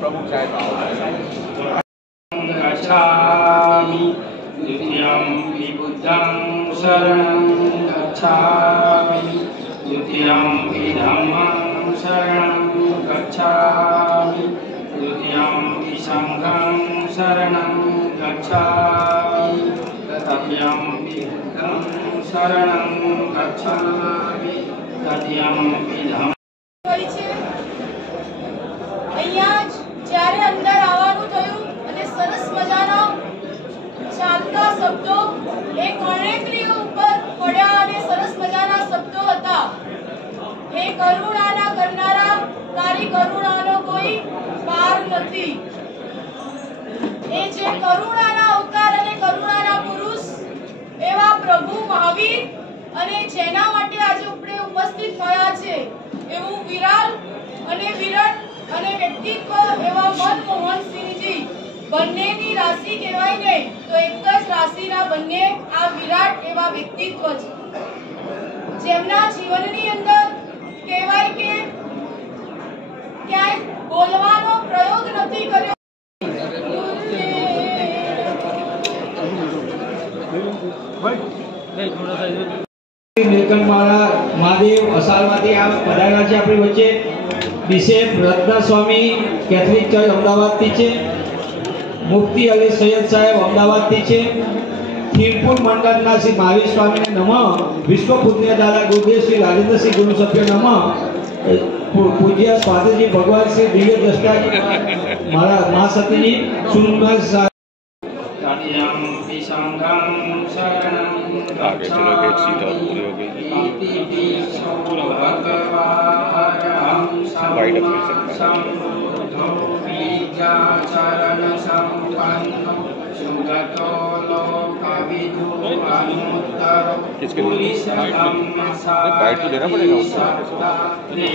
प्रमुख साहेब गच्छामि द्वितीयंपि बुद्धं शरणं गच्छामि द्वितीयंपि धम्मं शरणं गच्छामि तृतीयंपि संघं शरणं गच्छामि तृतीयंपि बुद्धं शरणं गच्छामि तृतीयंपि धम्मं જ્યારે અંદર આવવાનું થયું અને સરસ મજાના ચાલતા શબ્દો એ કર્ણેન્દ્રિય ઉપર પડ્યા અને સરસ મજાના શબ્દો હતા. હે કરુણાના કરનારા, તારી કરુણાનો કોઈ પાર નથી. એ જે કરુણાના અવતાર અને કરુણાના પુરુષ એવા પ્રભુ મહાવીર અને જેના માટે આજે આપણે ઉપસ્થિત થયા છે એવું વિરાલ અને વિરટ અને વ્યક્તિત્વ એવા મનમોહનસિંહજી બંનેની રાશિ કહેવાય ને તો એક જ રાશિના બંને આ વિરાટ એવા વ્યક્તિત્વ છે જેમના જીવનની અંદર કહેવાય કે ક્યાંય બોલવાનો પ્રયોગ નથી કર્યો. નીલકંઠ મહાદેવ અસાલમાંથી આ પધાર્યા છે આપણી વચ્ચે. બિશપ રત્ના સ્વામી કેથલિક ચર્ચ અમદાવાદથી છે. મુફ્તી અલી સૈયદ સાહેબ અમદાવાદથી છે. ખીરપુર મંડળના શ્રી મહાવીર સ્વામીને નમઃ. વિશ્વ પુણ્ય દાદા ગુરુદેવ શ્રી રાજેન્દ્રસિંહ ગુરુ સભ્ય નમઃ. પૂજ્ય સ્વાતિજી ભગવાન શ્રી દિવ્ય દ્રષ્ટાજી મારા મા સતીજી સુંદર आगे चलो गेट सीधा पूरी हो गई वाइड अप मिल सकता है किसके गाइड तो देना पड़ेगा उसको